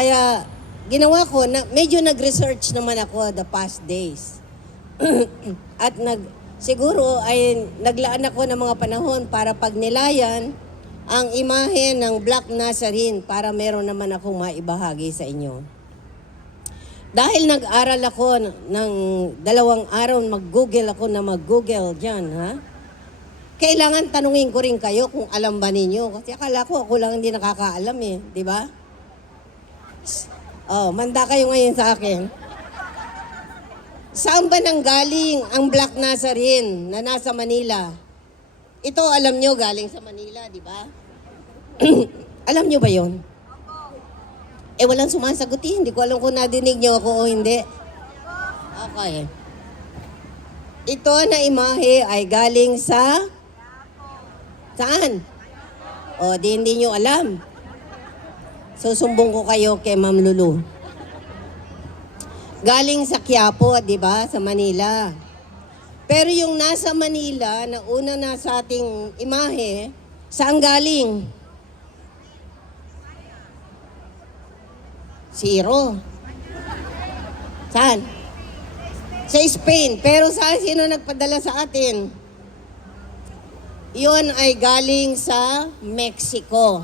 Kaya ginawa ko, na, medyo nag-research naman ako the past days. At siguro ay naglaan ako ng mga panahon para pagnilayan ang imahe ng Black Nazarene para meron naman akong maibahagi sa inyo. Dahil nag-aral ako ng 2 araw, mag-Google dyan, ha? Kailangan tanungin ko rin kayo kung alam ba ninyo. Kasi akala ko ako lang hindi nakakaalam eh, di ba? Oh, manda kayo ngayon sa akin. Saan ba nanggaling ang Black Nazarene na nasa Manila? Ito alam nyo galing sa Manila, di ba? Alam nyo ba yon? Eh walang sumasagot eh. Hindi ko alam kung nadinig nyo ako o hindi. Okay. Ito na imahe ay galing sa... Saan? O, hindi nyo alam. So, sumbong ko kayo kay Ma'am Lulu. Galing sa Quiapo, di ba? Sa Manila. Pero yung nasa Manila, na una na sa ating imahe, saan galing? Zero. Saan? Sa Spain. Pero sino nagpadala sa atin? Yun ay galing sa Mexico.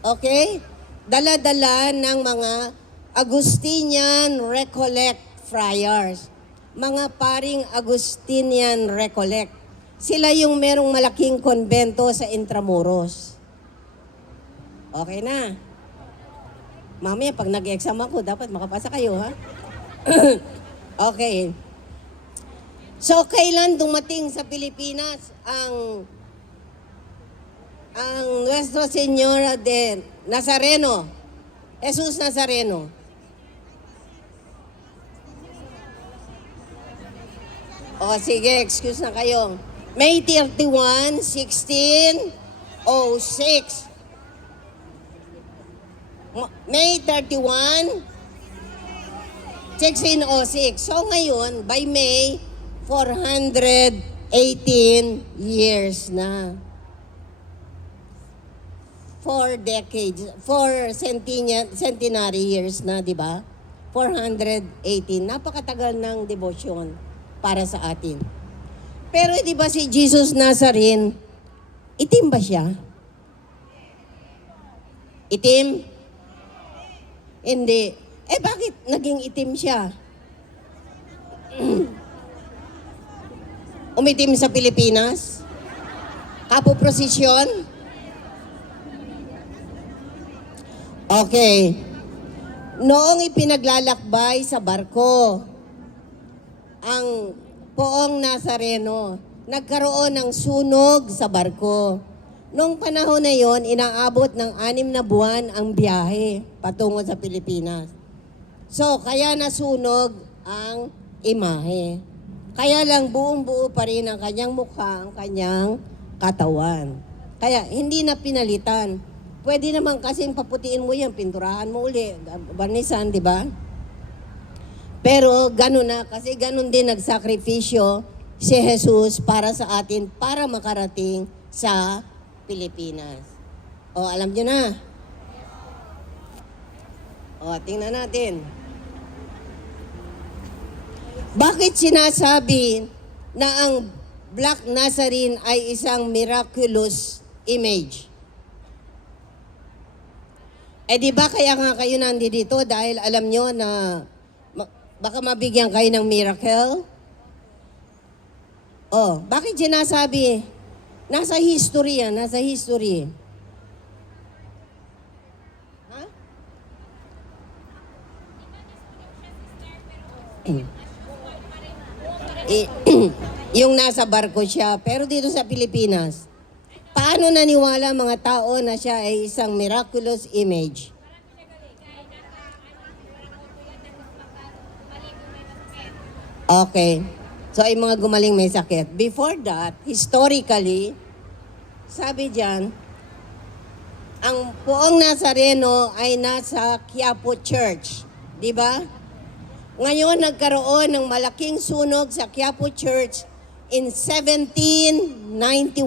Okay? Dala-dala ng mga Augustinian Recollect Friars. Mga paring Augustinian Recollect. Sila yung merong malaking konbento sa Intramuros. Okay na. Mamaya, pag nag-exam ako, dapat makapasa kayo, ha? Okay. So, kailan dumating sa Pilipinas ang Nuestro Señor de Nazareno, Jesus Nazareno? O sige, excuse na kayo. May 31, 1606. May 31, 1606. So ngayon, by May, 418 years na. 4 decades, 4 centenary years na, di ba? 418. Napakatagal ng devotion para sa atin. Pero di ba si Jesus Nazarene, itim ba siya? Itim? Hindi. Eh bakit naging itim siya? Umitim sa Pilipinas? Kapoprosisyon? Okay. Noong ipinaglalakbay sa barko, ang poong Nazareno, nagkaroon ng sunog sa barko. Noong panahon na yon, inaabot ng 6 na buwan ang biyahe patungo sa Pilipinas. So, kaya nasunog ang imahe. Kaya lang buong-buo pa rin ang kanyang mukha, ang kanyang katawan. Kaya hindi na pinalitan. Pwede naman kasing paputiin mo yan, pinturahan mo uli, barnisan, di ba? Pero gano'n na, kasi gano'n din nagsakripisyo si Jesus para sa atin, para makarating sa Pilipinas. O, alam nyo na? O, tingnan natin. Bakit sinasabi na ang Black Nazarene ay isang miraculous image? Eh di ba kaya nga kayo nandito dahil alam nyo na baka mabigyan kayo ng miracle? Oh, bakit sinasabi? Nasa history yan, nasa history. Ha? Yung nasa barko siya, pero dito sa Pilipinas, paano naniwala mga tao na siya ay isang miraculous image? Okay. So ay mga gumaling may sakit. Before that, historically, sabi diyan, ang poong Nazareno ay nasa Quiapo Church. Di ba? Ngayon, nagkaroon ng malaking sunog sa Quiapo Church in 1791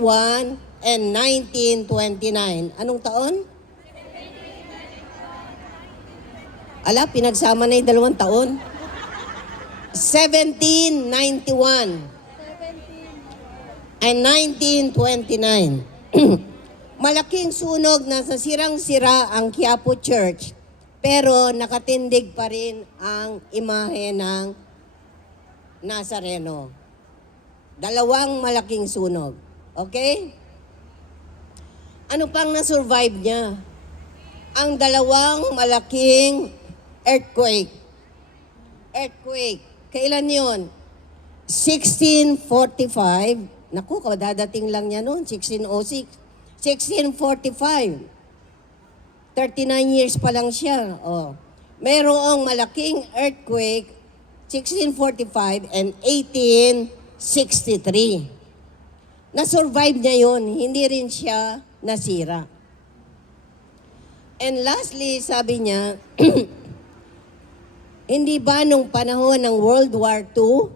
and 1929. Anong taon? Ala, pinagsama na yung 2 taon. 1791 and 1929. Malaking sunog na sa sirang-sira ang Quiapo Church, pero nakatindig pa rin ang imahe ng Nazareno. 2 malaking sunog. Okay? Ano pang na-survive niya? Ang 2 malaking earthquake. Kailan yun? 1645. Naku, dadating lang niya noon, 1606. 1645. 39 years pa lang siya. Oh. Mayroong malaking earthquake, 1645 and 1863. Na-survive niya yun, hindi rin siya nasira. And lastly, sabi niya, hindi ba nung panahon ng World War II,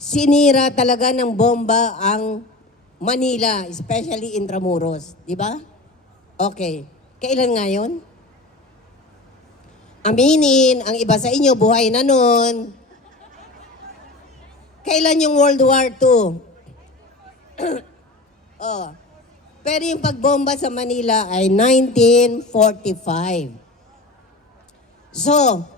sinira talaga ng bomba ang Manila, especially Intramuros, di ba? Okay. Kailan nga yun? Aminin, ang iba sa inyo, buhay na nun. Kailan yung World War II? Oh. Pero yung pagbomba sa Manila ay 1945. So,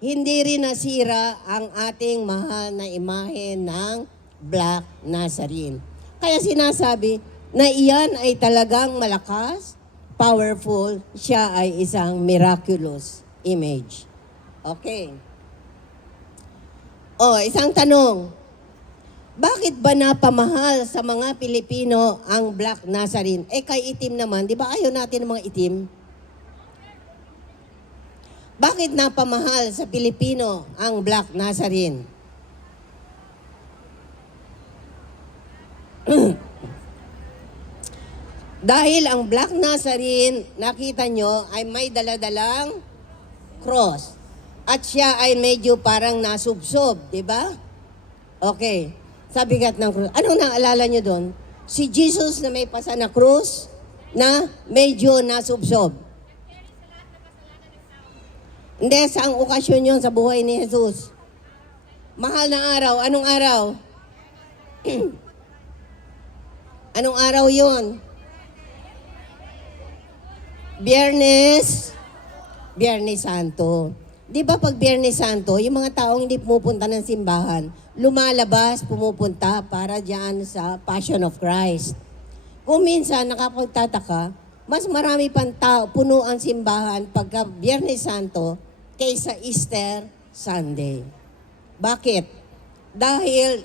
hindi rin nasira ang ating mahal na imahe ng Black Nazarene. Kaya sinasabi na iyan ay talagang malakas, powerful, siya ay isang miraculous image. Okay. Isang tanong. Bakit ba napamahal sa mga Pilipino ang Black Nazarene? Kay itim naman, di ba ayaw natin ng mga itim? Bakit napamahal sa Pilipino ang Black Nazarene? Dahil ang Black Nazarene, nakita nyo, ay may daladalang cross. At siya ay medyo parang nasubsob, di ba? Okay. Sa bigat ng cross. Anong naalala nyo doon? Si Jesus na may pasa na cross na medyo nasubsob. Hindi, saang okasyon yun sa buhay ni Jesus? Mahal na araw. Anong araw? Anong araw yun? Biyernes Santo. Di ba pag Biyernes Santo, yung mga taong hindi pumupunta ng simbahan, lumalabas, pumupunta para diyan sa Passion of Christ. Kung minsan nakapagtataka, mas marami pang tao, puno ang simbahan pagka Biyernes Santo kaysa Easter Sunday. Bakit? Dahil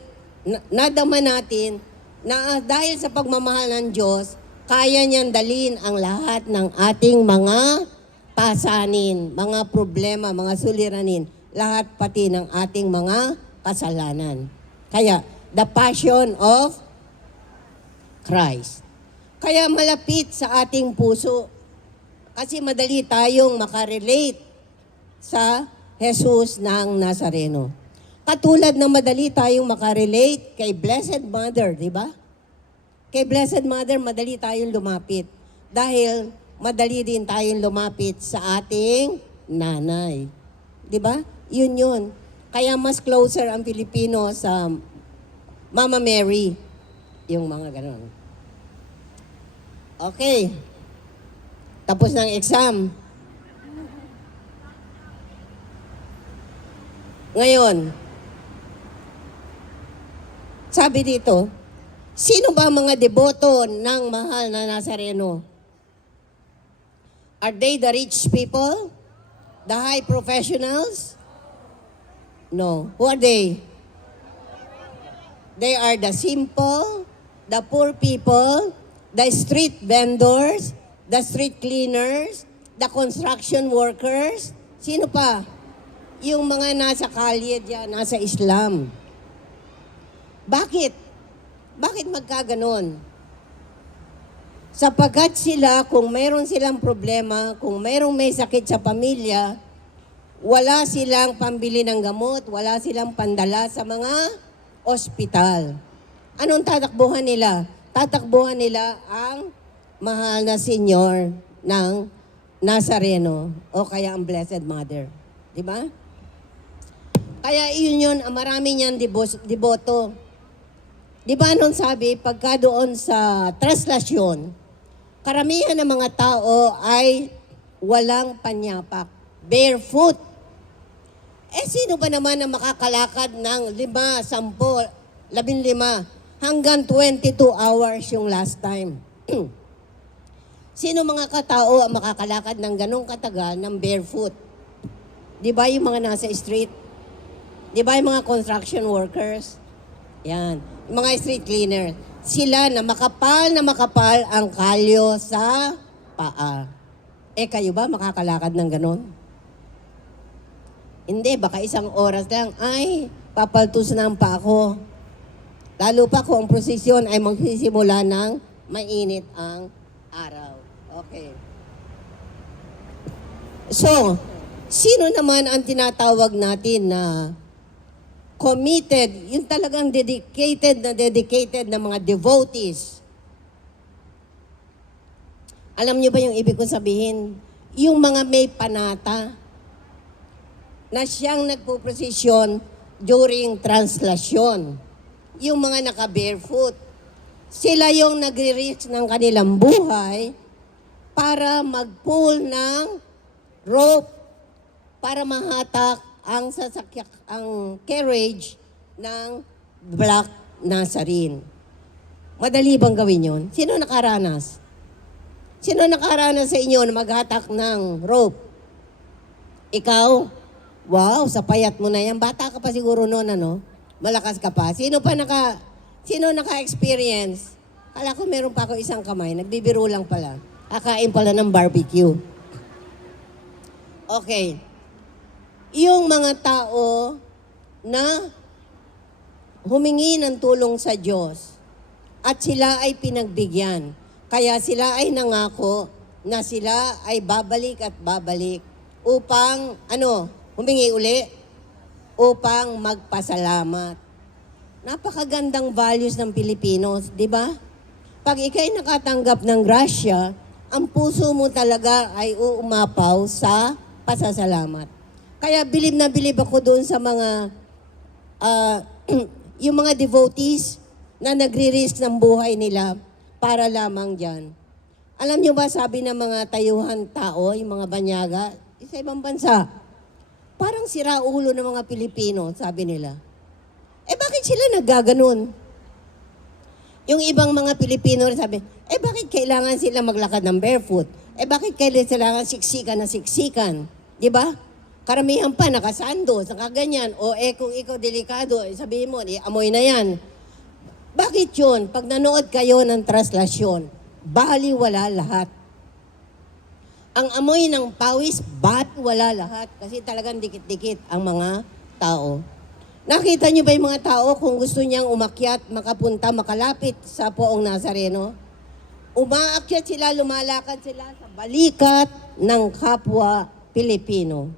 nadama natin na dahil sa pagmamahal ng Diyos, kaya niyang dalhin ang lahat ng ating mga pasanin, mga problema, mga suliranin, lahat pati ng ating mga kasalanan. Kaya, the passion of Christ. Kaya malapit sa ating puso. Kasi madali tayong makarelate sa Jesus ng Nazareno. Katulad ng madali tayong makarelate kay Blessed Mother, di ba? Kay Blessed Mother, madali tayong lumapit. Dahil madali din tayong lumapit sa ating nanay. Di ba? Yun. Kaya mas closer ang Pilipino sa Mama Mary. Yung mga ganon. Okay. Tapos ng exam. Ngayon, sabi dito, sino ba mga deboto ng mahal na Nazareno? Are they the rich people? The high professionals? No. Who are they? They are the simple, the poor people, the street vendors, the street cleaners, the construction workers. Sino pa? Yung mga nasa kalye dyan, nasa Islam. Bakit? Bakit magkaganon? Sapagkat sila, kung mayroon silang problema, kung mayroong may sakit sa pamilya, wala silang pambili ng gamot, wala silang pandala sa mga ospital. Anong tatakbuhan nila? Tatakbuhan nila ang mahal na senyor ng Nazareno o kaya ang Blessed Mother. Di ba? Kaya iyon yun, marami niyang deboto. Di ba nung sabi, pagka doon sa translasyon, karamihan ng mga tao ay walang panyapak, barefoot. Sino ba naman ang makakalakad ng 5, 10, 15 hanggang 22 hours yung last time? Sino mga katao ang makakalakad ng ganong katagal ng barefoot? Di ba yung mga nasa street? Di ba yung mga construction workers? Yan. Yung mga street cleaner. Sila na makapal ang kalyo sa paa. Kayo ba makakalakad ng ganon? Hindi, baka isang oras lang, ay, papaltus na ang paa ko. Lalo pa kung ang prosesyon ay magsisimula ng mainit ang araw. Okay. So, sino naman ang tinatawag natin na committed, yung talagang dedicated na mga devotees? Alam niyo ba yung ibig kong sabihin? Yung mga may panata na siyang nagpuprosesyon during translasyon. Yung mga naka-barefoot. Sila yung nagre-risk ng kanilang buhay para mag-pull ng rope para mahatak ang carriage ng Black Nazarene. Madali bang gawin yun? Sino nakaranas? Sino nakaranas sa inyo na maghatak ng rope? Ikaw? Wow, sa payat mo na yan. Bata ka pa siguro noon, ano? Malakas ka pa. Sino naka-experience? Kala ko meron pa ako isang kamay. Nagbibiro lang pala. Kakain pala ng barbecue. Okay. Yung mga tao na humingi ng tulong sa Diyos at sila ay pinagbigyan. Kaya sila ay nangako na sila ay babalik at babalik upang, humingi uli? Upang magpasalamat. Napakagandang values ng Pilipinos, di ba? Pag ikay nakatanggap ng grasya, ang puso mo talaga ay uumapaw sa pasasalamat. Kaya bilib na bilib ako doon sa mga, yung mga devotees na nagre-risk ng buhay nila para lamang dyan. Alam nyo ba, sabi ng mga tayuhan tao, yung mga banyaga, sa ibang bansa, parang sira ulo ng mga Pilipino, sabi nila. Bakit sila naggaganon? Yung ibang mga Pilipino sabi, bakit kailangan sila maglakad ng barefoot? Bakit kailangan siksikan na siksikan? Di ba? Karamihan pa nakasandos, nakaganyan. Kung ikaw delikado, sabihin mo, amoy na yan. Bakit yun? Pag nanood kayo ng translasyon, baliwala lahat. Ang amoy ng pawis, wala lahat. Kasi talagang dikit-dikit ang mga tao. Nakita niyo ba yung mga tao kung gusto niyang umakyat, makapunta, makalapit sa Poong Nazareno? Umaakyat sila, lumalakad sila sa balikat ng kapwa Pilipino.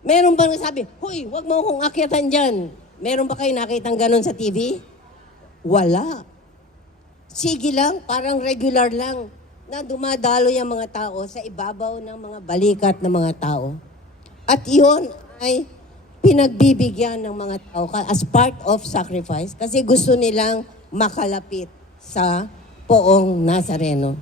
Meron ba sabi, "Hoy, wag mo akong akyatan dyan." Meron ba kayo nakitang ganon sa TV? Wala. Sige lang, parang regular lang na dumadalo yung mga tao sa ibabaw ng mga balikat ng mga tao. At iyon ay pinagbibigyan ng mga tao as part of sacrifice kasi gusto nilang makalapit sa Poong Nazareno.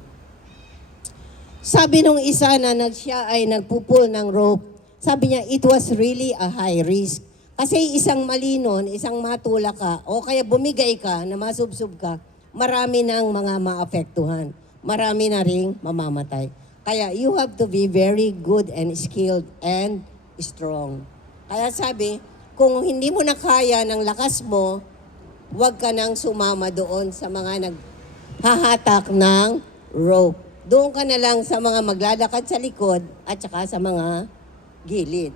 Sabi nung isa na siya ay nagpupul ng rope, sabi niya, it was really a high risk. Kasi isang mali nun, isang matula ka, o kaya bumigay ka, na masubsob ka, marami ng mga maapektuhan. Marami na ring mamamatay. Kaya you have to be very good and skilled and strong. Kaya sabi, kung hindi mo na kaya ng lakas mo, huwag ka nang sumama doon sa mga naghahatak ng rope. Doon ka na lang sa mga maglalakad sa likod at saka sa mga gilid.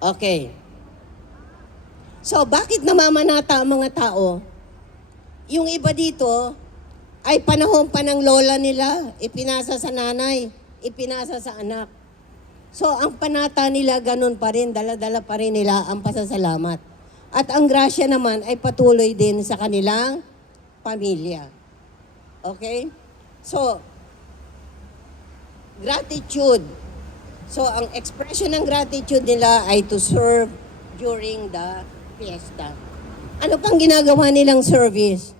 Okay. So, bakit namamanata ang mga tao? Yung iba dito ay panahon pa ng lola nila, ipinasa sa nanay, ipinasa sa anak. So, ang panata nila ganun pa rin, dala-dala pa rin nila ang pasasalamat. At ang grasya naman ay patuloy din sa kanilang pamilya. Okay? So, gratitude. So, ang expression ng gratitude nila ay to serve during the fiesta. Ano pang ginagawa nilang service?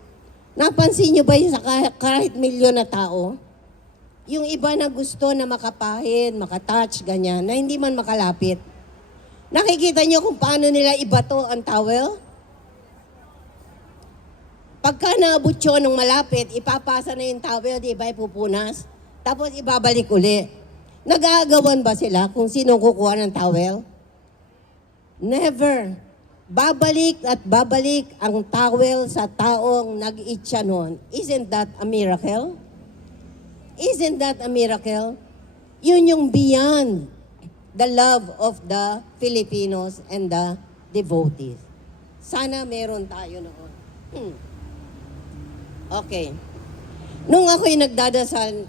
Napansin nyo ba yung sa kahit milyon na tao? Yung iba na gusto na makapahid, makatouch, ganyan, na hindi man makalapit. Nakikita nyo kung paano nila ibato ang towel? Pagka naabot yun ng malapit, ipapasa na yung towel, di ba, ipupunas? Tapos ibabalik uli. Nag-aagawan ba sila kung sino kukuha ng towel? Never. Babalik at babalik ang towel sa taong nag-itcha nun. Isn't that a miracle? Isn't that a miracle? Yun yung beyond the love of the Filipinos and the devotees. Sana meron tayo noon. Okay. Nung ako'y nagdadasal,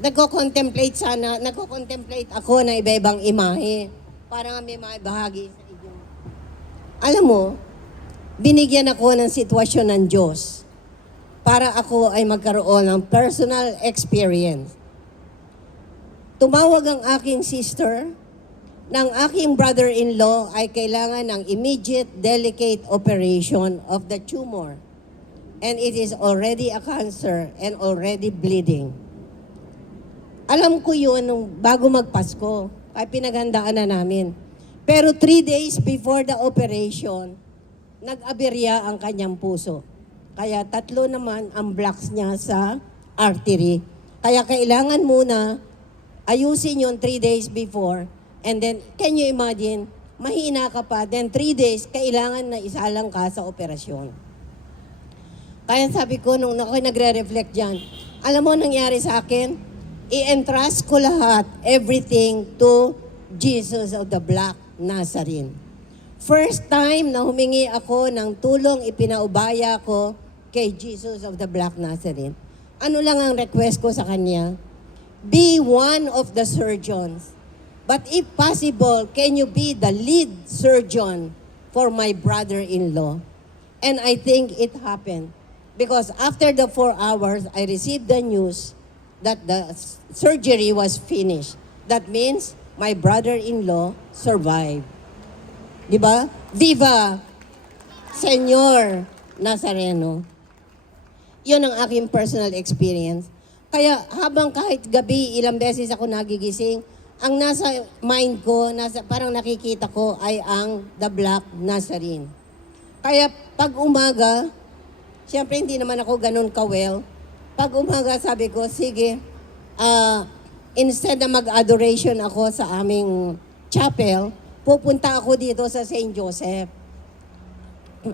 nagko-contemplate ako ng iba-ibang imahe para nga may maibahagi sa inyo. Alam mo, binigyan ako ng sitwasyon ng Diyos para ako ay magkaroon ng personal experience. Tumawag ang aking sister ng aking brother-in-law ay kailangan ng immediate delicate operation of the tumor. And it is already a cancer and already bleeding. Alam ko yun nung bago magpasko, ay pinaghandaan na namin. Pero 3 days before the operation, nag-aberya ang kanyang puso. Kaya 3 naman ang blocks niya sa artery. Kaya kailangan muna ayusin yun 3 days before. And then, can you imagine, mahina ka pa, then 3 days, kailangan na isalang ka sa operasyon. Kaya sabi ko, nung ako'y nagre-reflect dyan, alam mo nangyari sa akin? I-entrust ko lahat, everything to Jesus of the Black Nazarene. First time na humingi ako ng tulong, ipinaubaya ko kay Jesus of the Black Nazarene. Ano lang ang request ko sa kanya? Be one of the surgeons. But if possible, can you be the lead surgeon for my brother-in-law? And I think it happened. Because after the 4 hours, I received the news that the surgery was finished. That means my brother-in-law survived. Diba? Viva Senyor Nazareno. Yun ang aking personal experience. Kaya habang kahit gabi, ilang beses ako nagigising, ang nasa mind ko, parang nakikita ko ay ang the Black Nazarene. Kaya pag umaga, siyempre hindi naman ako ganun ka-well. Pag umaga sabi ko, sige, instead na mag-adoration ako sa aming chapel, pupunta ako dito sa St. Joseph.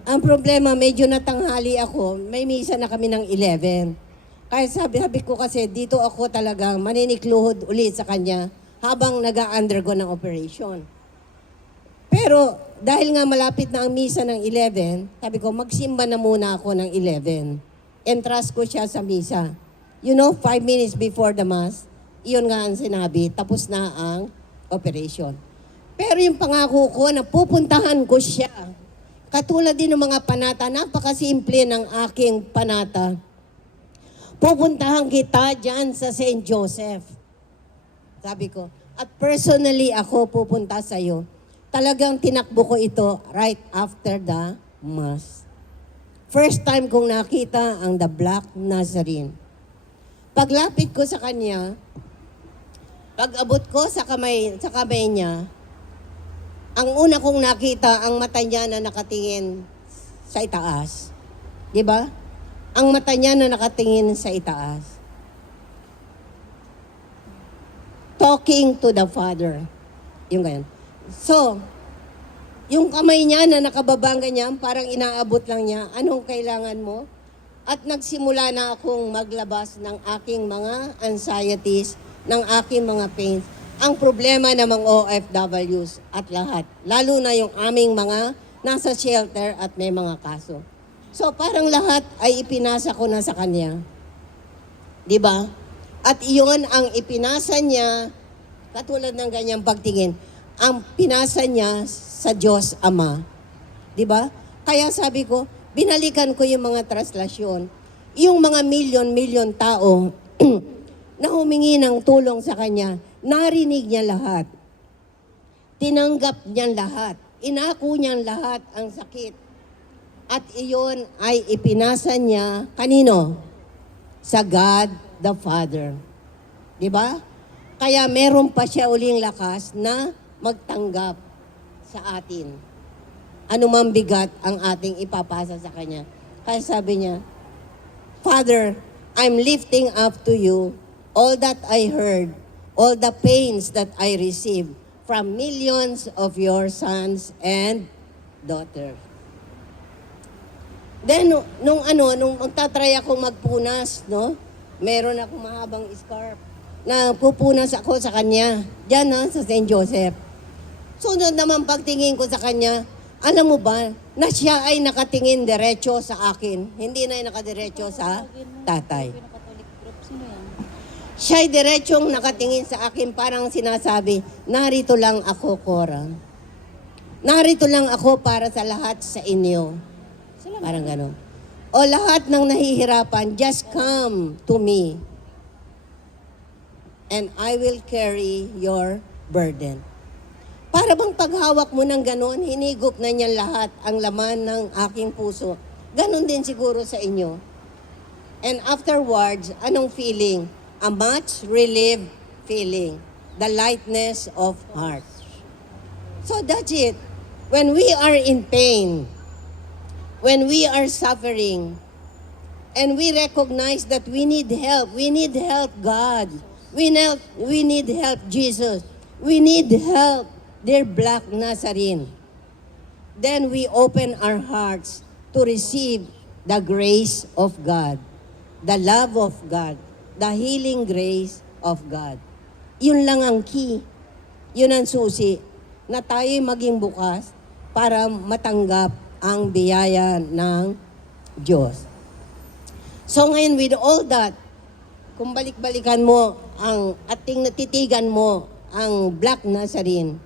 Ang problema, medyo natanghali ako, may misa na kami ng 11. Kaya sabi ko kasi, dito ako talagang maninikluhod ulit sa kanya habang nag-undergo ng operation. Pero dahil nga malapit na ang misa ng 11, sabi ko, magsimba na muna ako ng 11. Entrust ko siya sa misa. 5 minutes before the Mass, iyon nga ang sinabi, tapos na ang operation. Pero yung pangako ko na pupuntahan ko siya, katulad din ng mga panata, napakasimple ng aking panata. Pupuntahan kita dyan sa St. Joseph. Sabi ko, at personally ako pupunta sa iyo. Talagang tinakbo ko ito right after the Mass. First time kong nakita ang the Black Nazarene. Paglapit ko sa kanya, pag-abot ko sa kamay niya, ang una kong nakita, ang mata niya na nakatingin sa itaas. Di ba? Ang mata niya na nakatingin sa itaas. Talking to the Father. Yung ganyan. So, yung kamay niya na nakababang ganyan, parang inaabot lang niya, anong kailangan mo? At nagsimula na akong maglabas ng aking mga anxieties, ng aking mga pains. Ang problema ng mga OFWs at lahat. Lalo na yung aming mga nasa shelter at may mga kaso. So parang lahat ay ipinasa ko na sa kanya. Di ba? At iyon ang ipinasa niya, katulad ng ganyang pagtingin, ang pinasa niya sa Diyos Ama. Di ba? Kaya sabi ko, binalikan ko yung mga translasyon. Yung mga milyon-milyon tao na humingi ng tulong sa kanya, narinig niya lahat. Tinanggap niya lahat. Inako niya lahat ang sakit. At iyon ay ipinasa niya, kanino? Sa God the Father. Di ba? Kaya meron pa siya uling lakas na magtanggap sa atin. Anumang bigat ang ating ipapasa sa kanya. Kaya sabi niya, Father, I'm lifting up to you all that I heard, all the pains that I received from millions of your sons and daughters. Then, nung magtatry ako magpunas, no? Meron akong mahabang scarf na pupunas ako sa kanya. Diyan, sa St. Joseph. Sunod naman pagtingin ko sa kanya, alam mo ba, na siya ay nakatingin diretso sa akin. Hindi na nakadiretso sa tatay. Siya ay diretsong nakatingin sa akin, parang sinasabi, narito lang ako, Cora. Narito lang ako para sa lahat sa inyo. Parang gano'n. O lahat ng nahihirapan, just come to me. And I will carry your burden. Para bang paghawak mo ng gano'n, hinigop na niya lahat ang laman ng aking puso. Ganon din siguro sa inyo. And afterwards, anong feeling? A much relieved feeling. The lightness of heart. So that's it. When we are in pain, when we are suffering, and we recognize that we need help God. We need help Jesus. We need help dear Black Nazarene. Then we open our hearts to receive the grace of God, the love of God, the healing grace of God. Yun lang ang key. Yun ang susi na tayo'y maging bukas para matanggap ang biyaya ng Diyos. So ngayon with all that, kung balik-balikan mo at natitigan mo ang Black Nazarene,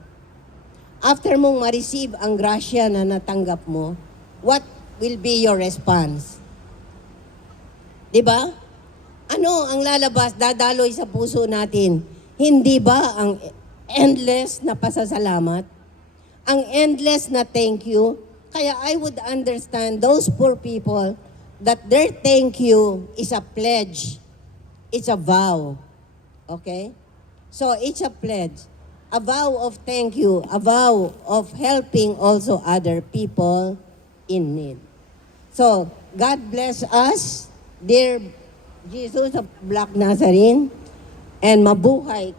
after mong ma-receive ang grasya na natanggap mo, what will be your response? Diba? Ano ang lalabas, dadaloy sa puso natin? Hindi ba ang endless na pasasalamat? Ang endless na thank you? Kaya I would understand those poor people that their thank you is a pledge. It's a vow. Okay? So it's a pledge. A vow of thank you. A vow of helping also other people in need. So, God bless us, dear Jesus of Black Nazarene, and mabuhay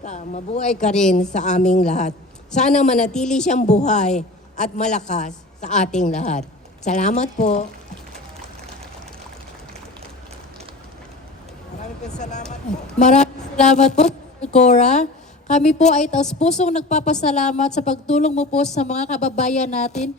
ka rin sa aming lahat. Sana manatili siyang buhay at malakas sa ating lahat. Salamat po. Maraming salamat po, Sir Cora. Kami po ay taos pusong nagpapasalamat sa pagtulong mo po sa mga kababayan natin,